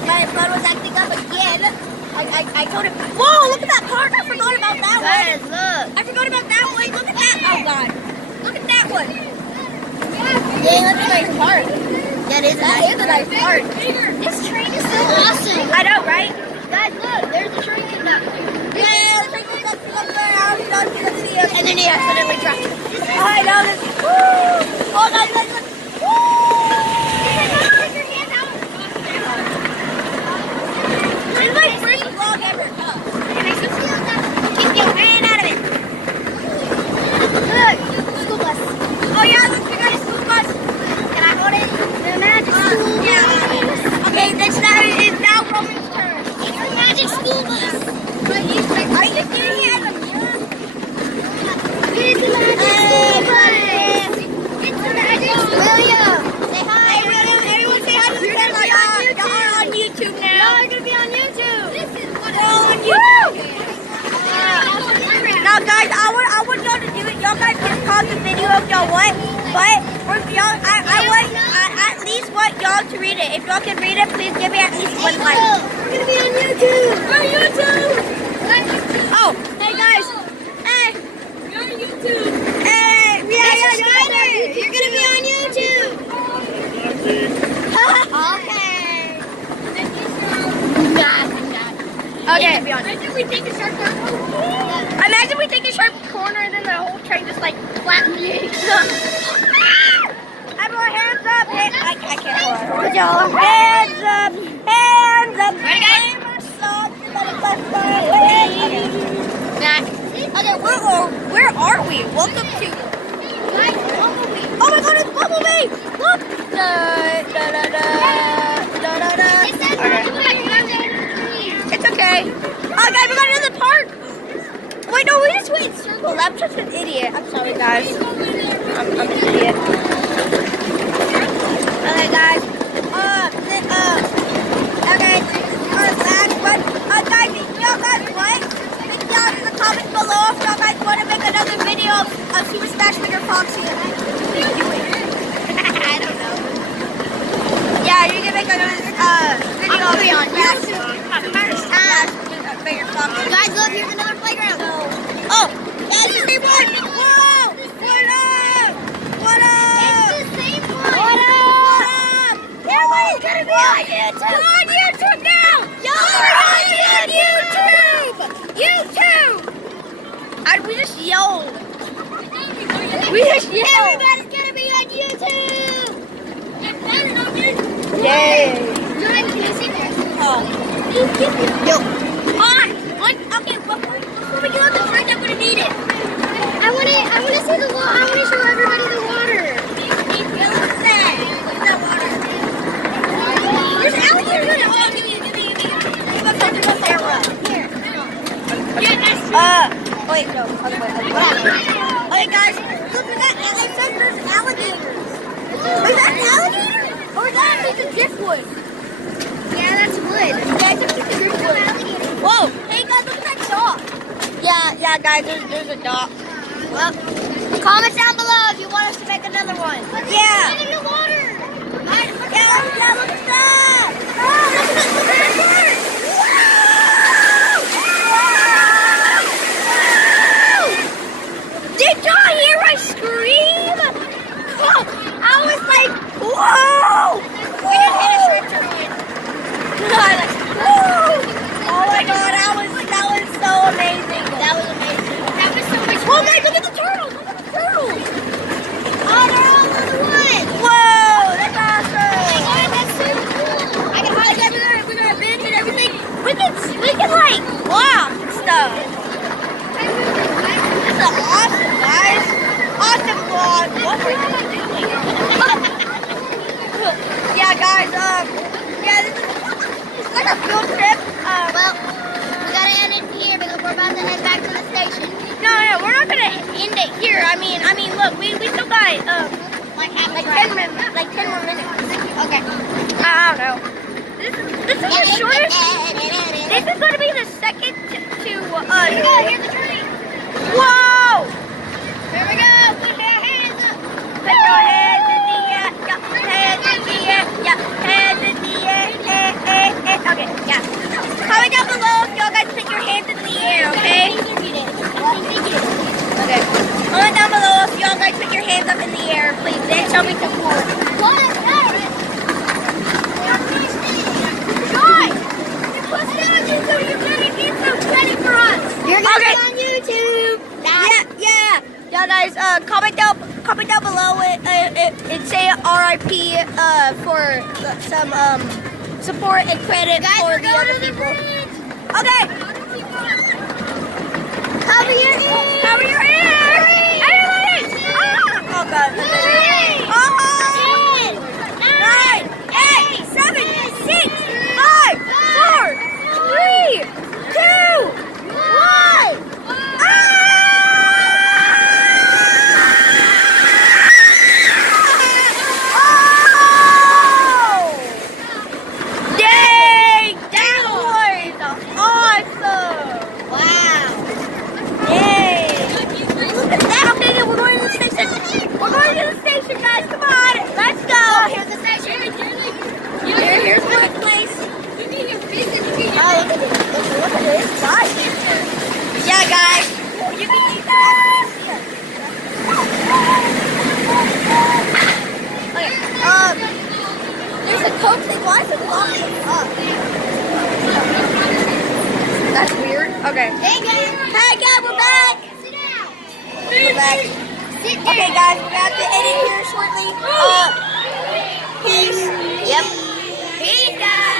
my phone was acting up again. I told him, whoa, look at that park. I forgot about that one. Guys, look. I forgot about that one. Look at that. Oh, God. Look at that one. Yeah, that's a nice park. That is a nice park. This train is so awesome. I know, right? Guys, look. There's a train. Yeah, the train goes up there. I don't know if you can see it. And then he accidentally dropped it. I know this. Woo! Oh, guys, look. This is my first vlog ever. And I just feel that keep you ran out of it. Look, school bus. Oh yeah, look, we got a school bus. Can I hold it? The magic school bus. Yeah. Okay, it's now Roman's turn. The magic school bus. Are you thinking he has a mirror? It's the magic school bus. It's the magic school bus. William, say hi. Hey, William, everyone say hi to the camera. Y'all on YouTube now. Y'all are going to be on YouTube. This is what on YouTube. Now, guys, I want y'all to do it. Y'all guys can pause the video if y'all want, but for y'all, I at least want y'all to read it. If y'all can read it, please give me at least one like. We're going to be on YouTube. On YouTube. Oh, hey guys. Hey. You're on YouTube. Hey. Yeah. You're going to be on YouTube. Okay. Okay. Imagine we take a sharp turn. Imagine we take a sharp corner and then the whole train just like flattens. Everyone, hands up! I can't hold it. Hands up! Hands up! Okay, where are we? Welcome to. Oh my God, it's Bumblebee! Look! It's okay. Oh, guys, we got another park. Wait, no, we just went in circles. I'm just an idiot. I'm sorry, guys. I'm an idiot. Okay, guys. Okay. Last one. Guys, y'all guys what? Leave down in the comments below if y'all guys want to make another video of Super Smash Bros. Foxy. I don't know. Yeah, you can make another video of Guys, look, here's another playground. Oh, that's the same one. Whoa! What up? What up? It's the same one. What up? Everybody's gonna be on YouTube. We're on YouTube now. Y'all are on YouTube. YouTube. And we just yelled. We just yelled. Everybody's gonna be on YouTube. Yay. John, can you see this? Yo. Okay, before we get on the train, I'm gonna need it. I wanna see the water. I wanna show everybody the water. What's that? What's that water? There's alligators in it. Oh, give me. Here. Wait, no. Okay, guys. Look at that. It says there's alligators. Is that an alligator? Or is that a piece of driftwood? Yeah, that's wood. Yeah, it's a piece of driftwood. Whoa. Hey, guys, look at that dock. Yeah, guys, there's a dock. Well, comment down below if you want us to make another one. Yeah. In the water. Yeah, look at that. Oh, look at that. Wow. Did y'all hear my scream? Oh, I was like, whoa. We didn't hit a sharp turn. Oh my God, that was so amazing. That was amazing. That was so much Oh fun. my, look at the turtles. Look at the turtles. Oh, they're all on the wood. Whoa, that's awesome. Oh my God, that's so cool. We're gonna bend and everything. We can like walk and stuff. This is awesome, guys. Awesome vlog. What were you doing? Yeah, guys. Yeah, this is like a field trip. Well, we gotta end it here because we're about to head back to the station. No, we're not gonna end it here. I mean, look, we still got Like 10 minutes. Like 10 more minutes. Okay. I don't know. This is the shortest. This is going to be the second to Oh, here's the train. Whoa! Here we go. Put your hands up. Put your hands in the air. Yeah, hands in the air. Yeah, hands in the air. comment down below and say RIP for some support and credit for the other people. Okay. Cover your ears. Cover your ears. Everybody. Oh God. Oh. 9, 8, 7, 6, 5, 4, 3, 2, 1. Dang! That was awesome! Wow. Yay! Look at that! Okay, we're going to the station. We're going to the station, guys. Come on, let's go. Oh, here's the station. Here's my place. Oh, look at this. Look at this. Nice. Yeah, guys. You can eat that. Okay. There's a Coke thing. Why is it locking up? That's weird. Okay. Hey, guys. Hey, guys, we're back. Sit down. We're back. Sit down. Okay, guys, we're gonna have to edit here shortly. Peace. Yep. Peace, guys.